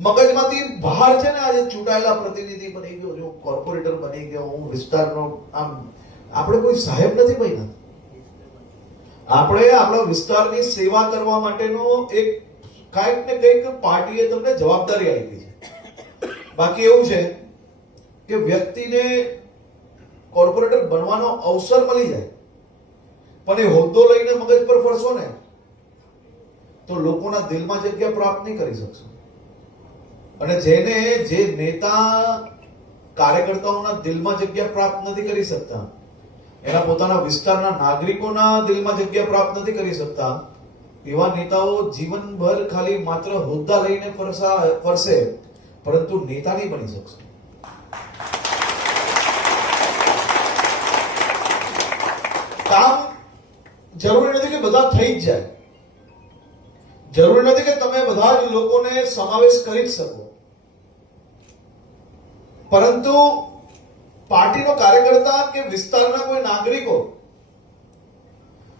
મગજમાંથી બહાર છે ને આજે ચૂંટાયેલા પ્રતિનિધિ બની ગયો, જો કોર્પોરેટર બની ગયો, હું વિસ્તારનો આમ આપણે કોઈ સાહેબ નથી બન્યા. આપણે આપણા વિસ્તારની સેવા કરવા માટેનો એક કાંઈક ને કંઈક પાર્ટીએ તમને જવાબદારી આપી છે. બાકી એવું છે કે વ્યક્તિને કોર્પોરેટર બનવાનો અવસર મળી જાય પણ એ હોદ્દો લઈને મગજ પર ફરશો ને તો લોકોના દિલમાં જગ્યા પ્રાપ્ત નહીં કરી શકશો. અને જેને જે નેતા કાર્યકર્તાઓના દિલમાં જગ્યા પ્રાપ્ત નથી કરી શકતા, એના પોતાના વિસ્તારના નાગરિકોના દિલમાં જગ્યા પ્રાપ્ત નથી કરી શકતા, એવા નેતાઓ જીવનભર ખાલી માત્ર હોદ્દા લઈને ફરશે પરંતુ નેતા નહીં બની શકશે. કામ જરૂરી નથી કે બધા થઈ જ જાય, જરૂરી નથી કે તમે બધા જ લોકોને સમાવેશ કરી જ શકો, પરંતુ પાર્ટીનો કાર્યકર્તા કે વિસ્તારના કોઈ નાગરિકો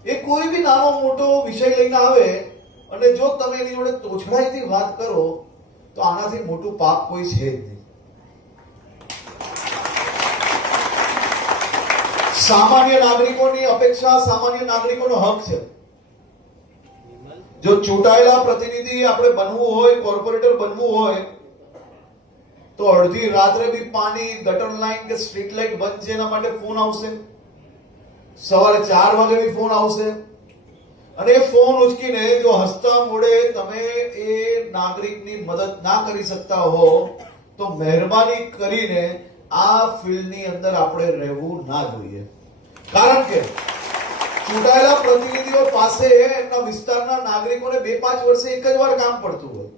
એ કોઈ બી નાનો મોટો વિષય લઈને આવે અને જો તમે એની જોડે તોછડાઈથી વાત કરો તો આનાથી મોટું પાપ કોઈ છે જ નહીં. સામાન્ય નાગરિકોની અપેક્ષા સામાન્ય નાગરિકોનો હક છે. જો ચૂંટાયેલા પ્રતિનિધિ આપણે બનવું હોય, કોર્પોરેટર બનવું હોય તો અડધી રાત્રે બી પાણી, ગટર લાઈન કે સ્ટ્રીટ લાઈટ બંધ છે એના માટે ફોન આવશે, સવારે 4 વાગે બી ફોન આવશે અને એ ફોન ઉચકીને જો હસતા મોડે તમે એ નાગરિકની મદદ ના કરી શકતા હો તો મહેરબાની કરીને આ ફિલ્ડની અંદર આપણે રહેવું ના જોઈએ. કારણ કે ચૂંટાયેલા પ્રતિનિધિઓ પાસે એમના વિસ્તારના નાગરિકોને 2-5 વર્ષે એક જ વાર કામ પડતું હોય.